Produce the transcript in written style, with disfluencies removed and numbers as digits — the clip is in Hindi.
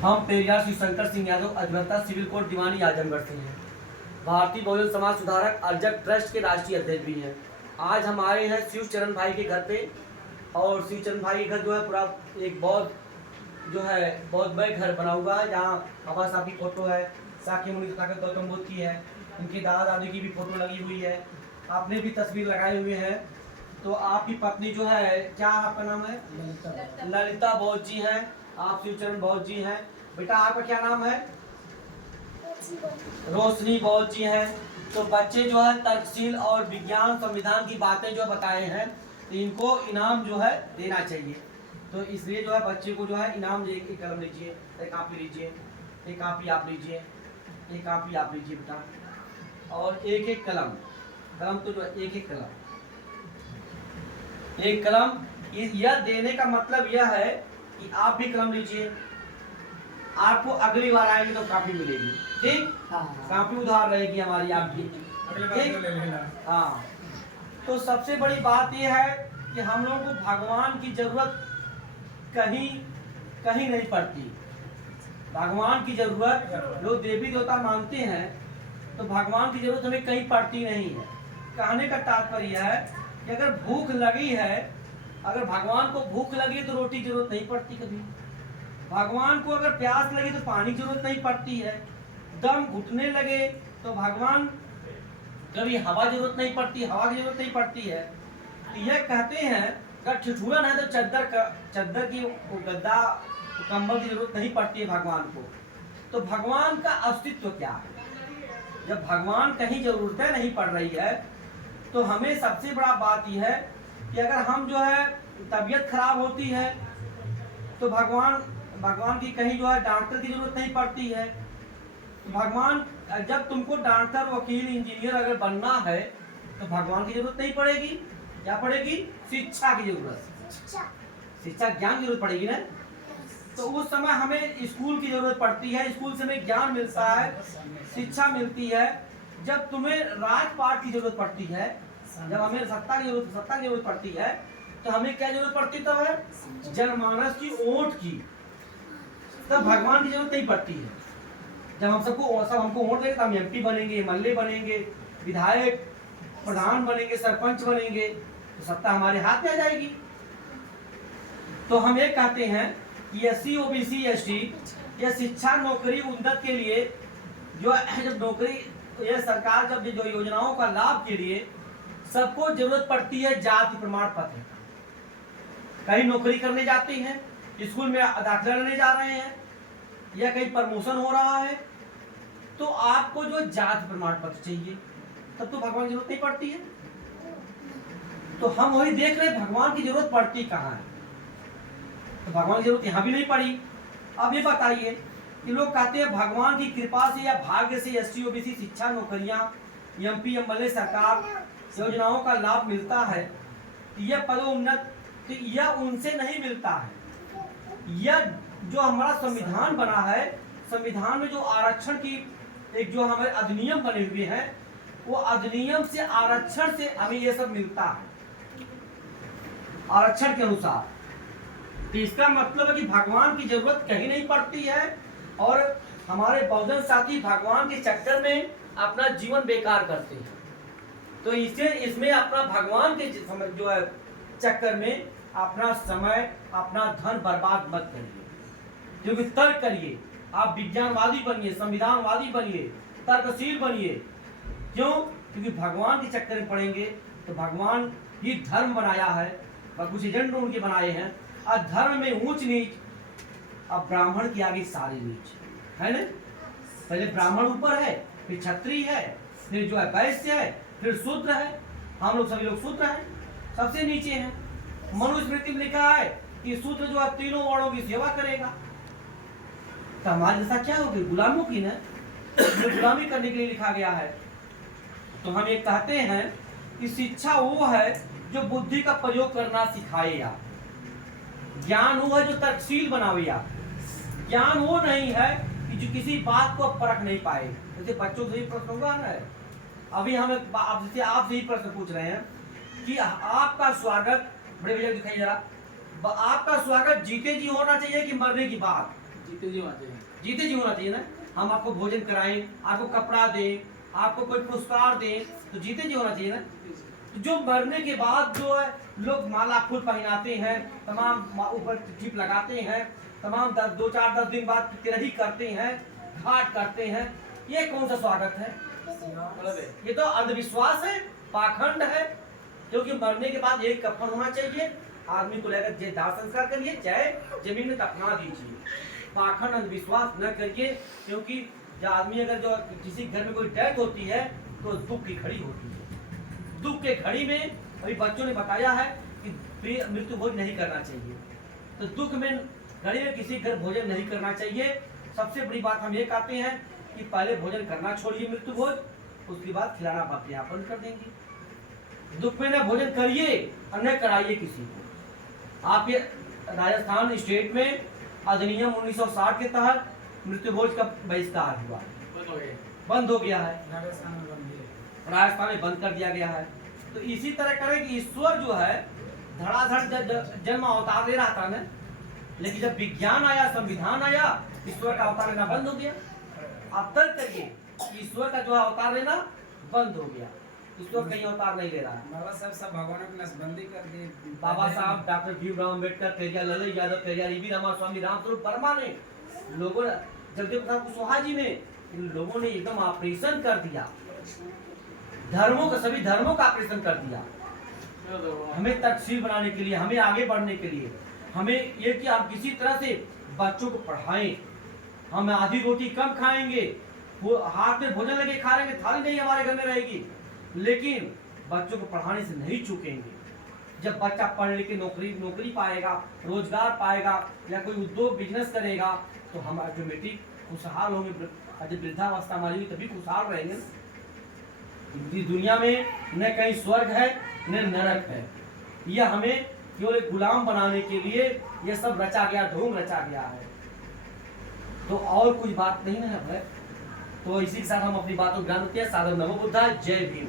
हम पेरियार श्री शंकर सिंह यादव, अभियंता सिविल कोर्ट दीवानी आजमगढ़ से हैं। भारतीय बहुजन समाज सुधारक अर्जक ट्रस्ट के राष्ट्रीय अध्यक्ष भी हैं। आज हमारे हैं शिव चरण भाई के घर पे, और शिव चरण भाई के घर जो है पूरा एक बहुत बड़ा घर बना हुआ है, जहाँ बाबा साहब की फोटो है, साक्य मुनि तथा गौतम बुद्ध की है, उनके दादा दादी की भी फोटो लगी हुई है, आपने भी तस्वीर लगाए हुए हैं। तो आपकी पत्नी जो है, क्या आपका नाम है? ललिता बौद्ध जी हैं, आप शिवचरण बौद्ध जी हैं। बेटा आपका क्या नाम है? रोशनी बौद्ध जी हैं। तो बच्चे जो है तर्कशील और विज्ञान संविधान की बातें जो बताए हैं, तो इनको इनाम जो है देना चाहिए। तो इसलिए जो है बच्चे को जो है इनाम दे। एक कलम लीजिए, एक कापी लीजिए, एक कापी आप लीजिए, एक कापी आप लीजिए बेटा, और एक एक कलम तो जो एक एक कलम। यह देने का मतलब यह है कि आप भी कलम लीजिए, आपको अगली बार आएंगे तो कापी मिलेगी, ठीक? कापी उधार रहेगी हमारी आपकी, ठीक? हाँ। तो सबसे बड़ी बात यह है कि हम लोगों को भगवान की जरूरत कहीं नहीं पड़ती। भगवान की जरूरत, लोग देवी देवता मानते हैं, तो भगवान की जरूरत हमें कहीं पड़ती नहीं है। कहने का तात्पर्य है कि अगर भूख लगी है, अगर भगवान को भूख लगी तो रोटी की जरूरत नहीं पड़ती कभी। भगवान को अगर प्यास लगी तो पानी की जरूरत नहीं पड़ती है। दम घुटने लगे तो भगवान कभी हवा जरूरत नहीं पड़ती, हवा की जरूरत नहीं पड़ती है। तो यह कहते हैं अगर ठिठुरन है तो चद्दर की गद्दा कंबल की जरूरत नहीं पड़ती है भगवान को। तो भगवान का अस्तित्व क्या है? जब भगवान कहीं जरूरतें नहीं पड़ रही है, तो हमें सबसे बड़ा बात यह है कि अगर हम जो है तबीयत खराब होती है तो भगवान की कहीं जो है डॉक्टर की जरूरत नहीं पड़ती है। भगवान, जब तुमको डॉक्टर, वकील, इंजीनियर अगर बनना है तो भगवान की जरूरत नहीं पड़ेगी। क्या पड़ेगी? शिक्षा की जरूरत, शिक्षा ज्ञान की जरूरत पड़ेगी ना। तो उस समय हमें स्कूल की जरूरत पड़ती है, स्कूल से हमें ज्ञान मिलता है, शिक्षा मिलती है। जब तुम्हें राजपाट की जरूरत पड़ती है, जब हमें सत्ता की जरूरत पड़ती है, तो हमें क्या जरूरत पड़ती तब है? जनमानस की वोट की। तब भगवान की जरूरत नहीं पड़ती है। जब हमको वोट देंगे तो हम एमपी बनेंगे, एमएलए बनेंगे, विधायक, प्रधान बनेंगे, सरपंच बनेंगे, तो सत्ता हमारे हाथ में आ जाएगी। तो हम ये कहते हैं कि एससी, ओबीसी, एसटी या शिक्षा, नौकरी, उन्नत के लिए जो जब नौकरी, यह सरकार जब जो योजनाओं का लाभ के लिए सबको जरूरत पड़ती है जाति प्रमाण पत्र। कहीं नौकरी करने जाते हैं, स्कूल में दाखिला लेने जा रहे हैं, या कहीं प्रमोशन हो रहा है, तो आपको जो जाति प्रमाण पत्र चाहिए, तब तो भगवान की जरूरत नहीं पड़ती है। तो हम वही देख रहे, भगवान की जरूरत पड़ती कहाँ है? तो भगवान की जरूरत यहाँ भी नहीं पड़ी। अब ये बताइए कि लोग कहते हैं भगवान की कृपा से या भाग्य से एससी, ओबीसी, शिक्षा, नौकरियां, एमपी, एमएलए, सरकार योजनाओं का लाभ मिलता है, यह पदोन्नत, तो यह उनसे नहीं मिलता है। यह जो हमारा संविधान बना है, संविधान में जो आरक्षण की एक जो हमारे अधिनियम बने हुए हैं, वो अधिनियम से, आरक्षण से हमें यह सब मिलता है, आरक्षण के अनुसार। तो इसका मतलब है कि भगवान की जरूरत कहीं नहीं पड़ती है, और हमारे बहुजन साथी भगवान के चक्कर में अपना जीवन बेकार करते हैं। तो इसमें अपना भगवान के जो है चक्कर में अपना समय, अपना धन बर्बाद मत करिए, क्योंकि तर्क करिए, आप विज्ञानवादी बनिए, संविधानवादी बनिए, तर्कशील बनिए। क्यों? क्योंकि भगवान के चक्कर में पड़ेंगे तो भगवान ही धर्म बनाया है, कुछ एजेंट उनके बनाए हैं। और धर्म में ऊंच नीच, अब ब्राह्मण की आगे सारी नीच है ना। पहले ब्राह्मण ऊपर है, फिर क्षत्रिय है, फिर जो है वैश्य है, फिर शूद्र है। हम लोग सभी लोग शूद्र हैं, सबसे नीचे हैं। मनुस्मृति में लिखा है कि शूद्र जो है तीनों वर्णों की सेवा करेगा। तो हमारे जैसा क्या होगी? गुलामों की ना, जो गुलामी करने के लिए लिखा गया है। तो हम ये कहते हैं कि शिक्षा वो है जो बुद्धि का प्रयोग करना सिखाएगा, ज्ञान वो है जो तर्कशील बनावेगा। ज्ञान वो नहीं है कि जो किसी बात को परख नहीं पाए। जैसे बच्चों से ही प्रश्न होगा ना, अभी हम आपसे ही प्रश्न पूछ रहे हैं कि आपका स्वागत, बड़े भैया दिखाइए जरा, आपका स्वागत जीते जी होना चाहिए कि मरने की बात? जीते जी होना चाहिए। जीते जी होना चाहिए ना। हम आपको भोजन कराएं, आपको कपड़ा दें, आपको कोई पुरस्कार दें, तो जीते जी होना चाहिए ना। तो जो मरने के बाद जो है लोग माला फूल पहनाते हैं, तमाम ऊपर टिप लगाते हैं, तमाम 2-4-10 दिन बाद तिरही करते हैं, घाट करते हैं, ये कौन सा स्वागत है? ये तो अंधविश्वास है, पाखंड है। क्योंकि मरने के बाद एक कफन होना चाहिए, आदमी को लेकर जे दाह संस्कार करिए, चाहे जमीन में दफना दीजिए। पाखंड अंधविश्वास न करिए, क्योंकि जो आदमी अगर जो किसी घर में कोई डेथ होती है तो दुख की घड़ी होती है। दुख के घड़ी में अभी बच्चों ने बताया है कि मृत्यु भोज नहीं करना चाहिए। तो दुख में घड़ी में किसी घर भोजन नहीं करना चाहिए। सबसे बड़ी बात हम ये कहते हैं कि पहले भोजन करना छोड़िए मृत्यु भोज, उसके बाद खिलाना बंद कर देंगे। दुख में न भोजन करिए और न कराइए किसी को। आप ये राजस्थान स्टेट में अधिनियम 1960 के तहत मृत्यु भोज का बहिष्कार हुआ, बंद हो गया है। राजस्थान में बंद कर दिया गया है। तो इसी तरह करें कि ईश्वर जो है धड़ाधड़ जन्म अवतार ले रहा था ना, लेकिन जब विज्ञान आया, संविधान आया, ईश्वर का अवतार लेना बंद हो गया। आप तर्क करिए, ईश्वर का जो अवतार लेना बंद हो गया। ईश्वर कहीं अवतार नहीं ले रहा है। बाबा साहब सब भगवानों की नसबंदी कर दी। बाबा साहब, डॉक्टर भीमराव अम्बेडकर, पेरियार ललित यादव, पेरियार ईवी रामास्वामी, रामस्वरूप वर्मा ने, लोगों ने, जगदेव प्रसाद कुशवाहा जी ने, इन लोगों ने एकदम ऑपरेशन कर दिया, धर्मों का, सभी धर्मों का ऑपरेशन कर दिया। हमें तकसीर बनाने के लिए, हमें आगे बढ़ने के लिए, हमें ये कि हम किसी तरह से बच्चों को पढ़ाएं। हम आधी रोटी कम खाएंगे, वो हाथ में भोजन लगे खा लेंगे, थाली नहीं हमारे घर में रहेगी, लेकिन बच्चों को पढ़ाने से नहीं चूकेंगे। जब बच्चा पढ़ लिख के नौकरी पाएगा, रोजगार पाएगा, या कोई उद्योग बिजनेस करेगा, तो हम ऑटोमेटिक खुशहाल होंगे। जब वृद्धावस्था हमारी तभी खुशहाल रहेंगे। इस दुनिया में न कहीं स्वर्ग है न नरक है। यह हमें केवल एक गुलाम बनाने के लिए यह सब रचा गया, ढोंग रचा गया है। तो और कुछ बात नहीं है। तो इसी के साथ हम अपनी बातों को ज्ञान देते हैं। सादर नमो बुद्धाय, जय भीम।